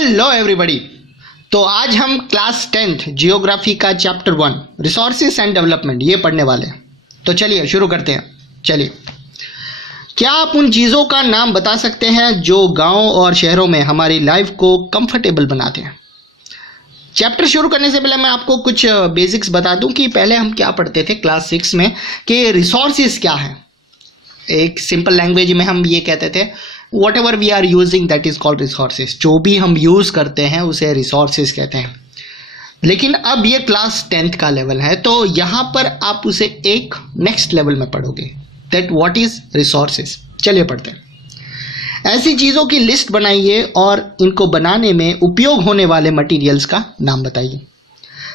Hello everybody. तो आज हम क्लास 10th जियोग्राफी का चैप्टर 1 रिसोर्सेज एंड डेवलपमेंट ये पढ़ने वाले हैं। तो चलिए शुरू करते हैं। चलिए, क्या आप उन चीज़ों का नाम बता सकते हैं जो गांव और शहरों में हमारी लाइफ को कंफर्टेबल बनाते हैं? चैप्टर शुरू करने से पहले मैं आपको कुछ बेसिक्स बता दूं कि पहले हम क्या पढ़ते थे क्लास 6 में कि रिसोर्सेज क्या है। एक सिंपल लैंग्वेज में हम ये कहते थे whatever we are using that is called resources. जो भी हम यूज़ करते हैं उसे रिसोर्सेज कहते हैं। लेकिन अब ये क्लास 10th का लेवल है, तो यहाँ पर आप उसे एक नेक्स्ट लेवल में पढ़ोगे, दैट व्हाट इज रिसोर्सेज। चलिए पढ़ते हैं। ऐसी चीज़ों की लिस्ट बनाइए और इनको बनाने में उपयोग होने वाले मटेरियल्स का नाम बताइए।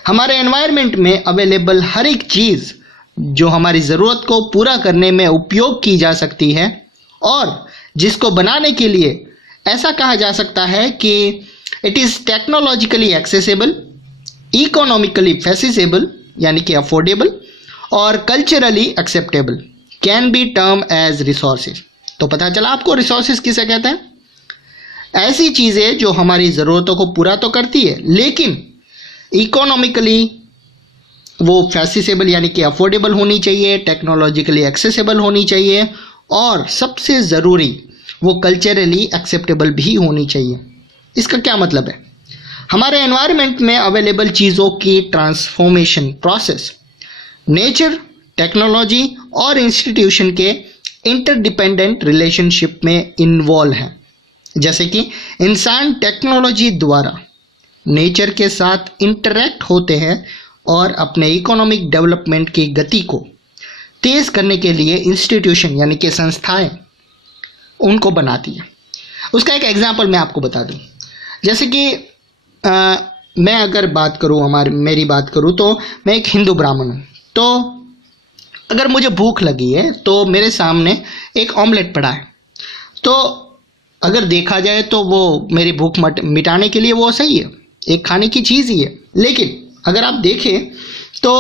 हमारे एनवायरनमेंट में अवेलेबल हर एक चीज़ जो हमारी ज़रूरत को पूरा करने में उपयोग की जा सकती है और जिसको बनाने के लिए ऐसा कहा जा सकता है कि it is technologically accessible, economically feasible यानी कि अफोर्डेबल और culturally acceptable can be term as resources. तो पता चला आपको रिसोर्सेज किसे कहते हैं? ऐसी चीज़ें जो हमारी ज़रूरतों को पूरा तो करती है लेकिन इकोनॉमिकली वो फेसिबल यानी कि अफोर्डेबल होनी चाहिए, टेक्नोलॉजिकली एक्सेसिबल होनी चाहिए और सबसे ज़रूरी वो कल्चरली एक्सेप्टेबल भी होनी चाहिए। इसका क्या मतलब है? हमारे एनवायरनमेंट में अवेलेबल चीज़ों की ट्रांसफॉर्मेशन प्रोसेस नेचर, टेक्नोलॉजी और इंस्टीट्यूशन के इंटरडिपेंडेंट रिलेशनशिप में इन्वॉल्व है। जैसे कि इंसान टेक्नोलॉजी द्वारा नेचर के साथ इंटरैक्ट होते हैं और अपने इकोनॉमिक डेवलपमेंट की गति को तेज़ करने के लिए इंस्टीट्यूशन यानी कि संस्थाएं उनको बनाती है। उसका एक एग्जांपल मैं आपको बता दूं। जैसे कि मैं अगर बात करूं, मेरी बात करूं तो मैं एक हिंदू ब्राह्मण हूं। तो अगर मुझे भूख लगी है तो मेरे सामने एक ऑमलेट पड़ा है, तो अगर देखा जाए तो वो मेरी भूख मिटाने के लिए वो सही है, एक खाने की चीज़ ही है। लेकिन अगर आप देखें तो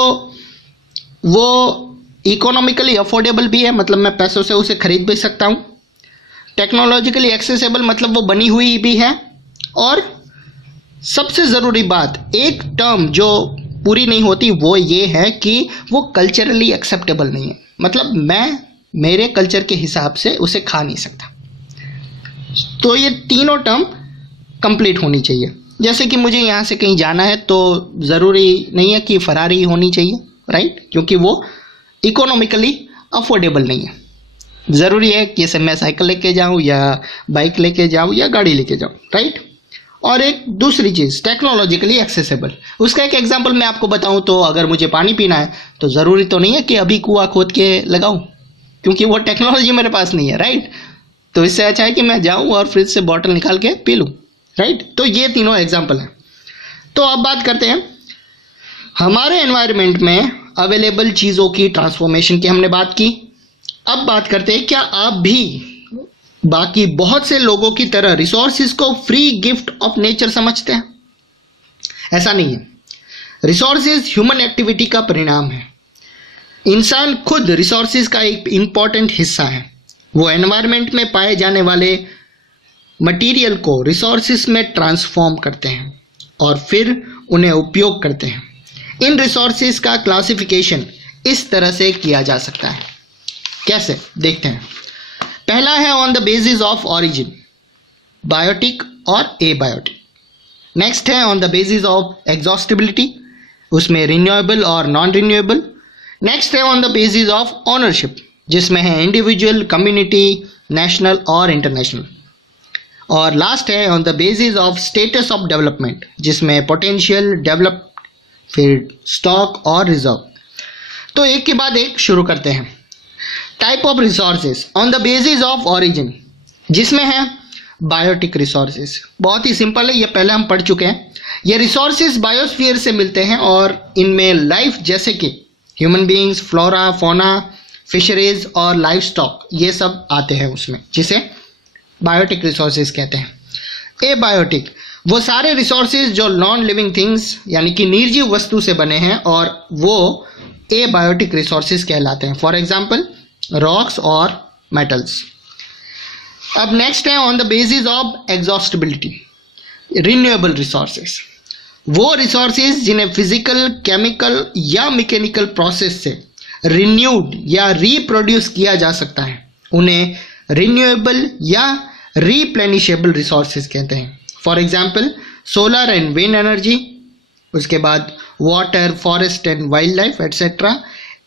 वो इकोनॉमिकली अफोर्डेबल भी है, मतलब मैं पैसों से उसे खरीद भी सकता हूँ। टेक्नोलॉजिकली एक्सेसिबल मतलब वो बनी हुई भी है। और सबसे ज़रूरी बात, एक टर्म जो पूरी नहीं होती वो ये है कि वो कल्चरली एक्सेप्टेबल नहीं है, मतलब मैं मेरे कल्चर के हिसाब से उसे खा नहीं सकता। तो ये तीनों टर्म कंप्लीट होनी चाहिए। जैसे कि मुझे यहाँ से कहीं जाना है तो ज़रूरी नहीं है कि फरारी होनी चाहिए, राइट, क्योंकि वो इकोनॉमिकली अफोर्डेबल नहीं है। ज़रूरी है कि जैसे मैं साइकिल लेके जाऊँ या बाइक लेके जाऊँ या गाड़ी लेके जाऊँ, राइट। और एक दूसरी चीज़ टेक्नोलॉजिकली एक्सेसिबल, उसका एक एग्जांपल मैं आपको बताऊँ तो अगर मुझे पानी पीना है तो ज़रूरी तो नहीं है कि अभी कुआं खोद के लगाऊँ, क्योंकि वो टेक्नोलॉजी मेरे पास नहीं है, राइट। तो इससे अच्छा है कि मैं जाऊँ और फ्रिज से बॉटल निकाल के पी लूँ, राइट। तो ये तीनों एग्जाम्पल हैं। तो अब बात करते हैं हमारे एनवायरनमेंट में अवेलेबल चीज़ों की ट्रांसफॉर्मेशन की हमने बात की। अब बात करते हैं, क्या आप भी बाकी बहुत से लोगों की तरह रिसोर्सेज को फ्री गिफ्ट ऑफ नेचर समझते हैं? ऐसा नहीं है। रिसोर्सेज ह्यूमन एक्टिविटी का परिणाम है। इंसान खुद रिसोर्सेज का एक इंपॉर्टेंट हिस्सा है। वो एनवायरनमेंट में पाए जाने वाले मटेरियल को रिसोर्सेज में ट्रांसफॉर्म करते हैं और फिर उन्हें उपयोग करते हैं। इन रिसोर्सेज का क्लासिफिकेशन इस तरह से किया जा सकता है। कैसे, देखते हैं। पहला है on the basis of origin, biotic और एबायोटिक। नेक्स्ट है on the basis of exhaustibility, उसमें रिन्यूएबल और नॉन रिन्यूएबल। नेक्स्ट है on the basis of ownership, जिसमें है इंडिविजुअल, कम्युनिटी, नेशनल और इंटरनेशनल। और लास्ट है on the basis of status of development, जिसमें पोटेंशियल, डेवलप, फिर स्टॉक और रिजर्व। तो एक के बाद एक शुरू करते हैं। Type of resources on the basis of origin, जिसमें है बायोटिक रिसोर्सेज। बहुत ही सिंपल है, ये पहले हम पढ़ चुके हैं। ये रिसोर्सेज बायोस्फीयर से मिलते हैं और इनमें लाइफ जैसे कि ह्यूमन बीइंग्स, फ्लोरा, फोना, फिशरीज और लाइफ स्टॉक ये सब आते हैं उसमें, जिसे बायोटिक रिसोर्सेज कहते हैं। एबायोटिक वो सारे रिसोर्सेज जो नॉन लिविंग थिंग्स यानी कि निर्जीव वस्तु से बने हैं और वो एबायोटिक रिसोर्सेज कहलाते हैं। फॉर एग्जांपल रॉक्स और मेटल्स। अब नेक्स्ट है on the basis of exhaustibility. Renewable resources, वो रिसोर्सेज जिन्हें फिजिकल, केमिकल या मैकेनिकल प्रोसेस से रिन्यूड या रिप्रोड्यूस किया जा सकता है, उन्हें रिन्यूएबल या रिप्लेनिशेबल रिसोर्सेज कहते हैं। For example solar and wind energy, उसके बाद water, forest and wild life etcetera.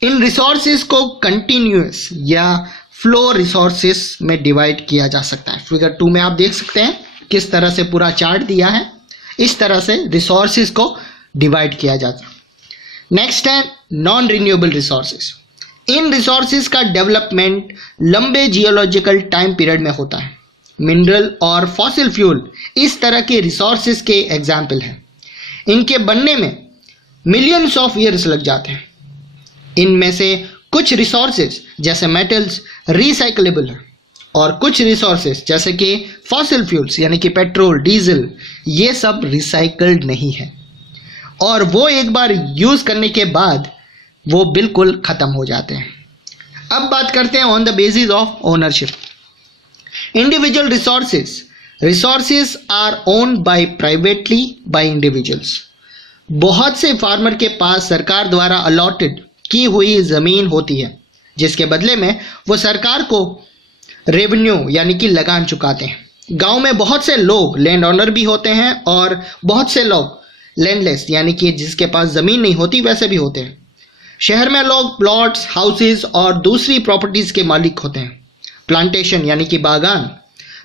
In resources को कंटिन्यूस या फ्लो रिसोर्सेज में डिवाइड किया जा सकता है। फिगर 2 में आप देख सकते हैं किस तरह से पूरा चार्ट दिया है, इस तरह से रिसोर्सेज को डिवाइड किया जाता है। नेक्स्ट है नॉन रिन्यूएबल रिसोर्सेज। इन रिसोर्सेज का डेवलपमेंट लंबे जियोलॉजिकल टाइम पीरियड में होता है। मिनरल और फॉसिल फ्यूल इस तरह के रिसोर्सेज के एग्जाम्पल हैं। इनके बनने में मिलियंस ऑफ ईयर्स लग जाते हैं। इनमें से कुछ रिसोर्सेज जैसे मेटल्स रिसाइकलेबल हैं और कुछ रिसोर्सेज जैसे कि फॉसिल फ्यूल्स यानी कि पेट्रोल, डीजल, ये सब रिसाइकल्ड नहीं है और वो एक बार यूज करने के बाद वो बिल्कुल खत्म हो जाते हैं। अब बात करते हैं on the basis of ownership. Individual resources are owned by privately by individuals. बहुत से फार्मर के पास सरकार द्वारा अलॉटेड की हुई ज़मीन होती है, जिसके बदले में वो सरकार को रेवेन्यू यानी कि लगान चुकाते हैं। गांव में बहुत से लोग लैंड ऑनर भी होते हैं और बहुत से लोग लैंडलेस यानी कि जिसके पास ज़मीन नहीं होती वैसे भी होते हैं। शहर में लोग प्लॉट्स, हाउसेज और दूसरी प्रॉपर्टीज़ के मालिक होते हैं। प्लांटेशन यानी कि बागान,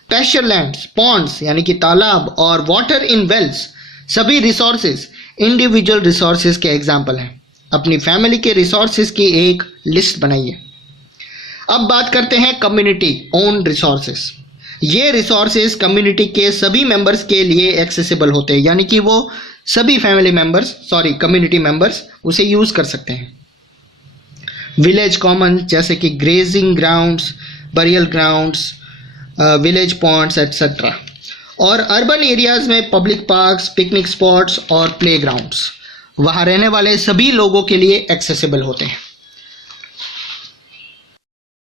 पैस्चर लैंड्स, पॉन्ड्स यानी कि तालाब और वाटर इन वेल्स, सभी रिसोर्सेज इंडिविजुअल रिसोर्सेज के एग्जाम्पल हैं। अपनी फैमिली के रिसोर्सेज की एक लिस्ट बनाइए। अब बात करते हैं कम्युनिटी ओन रिसोर्सेज। ये रिसोर्सेज कम्युनिटी के सभी मेंबर्स के लिए एक्सेसिबल होते हैं, यानी कि वो सभी कम्युनिटी मेंबर्स उसे यूज कर सकते हैं। विलेज कॉमन जैसे कि grazing grounds, burial grounds, village ponds etcetera. और अर्बन एरियाज में पब्लिक पार्क्स, पिकनिक स्पॉट्स और प्ले ग्राउंड्स वहाँ रहने वाले सभी लोगों के लिए एक्सेसिबल होते हैं।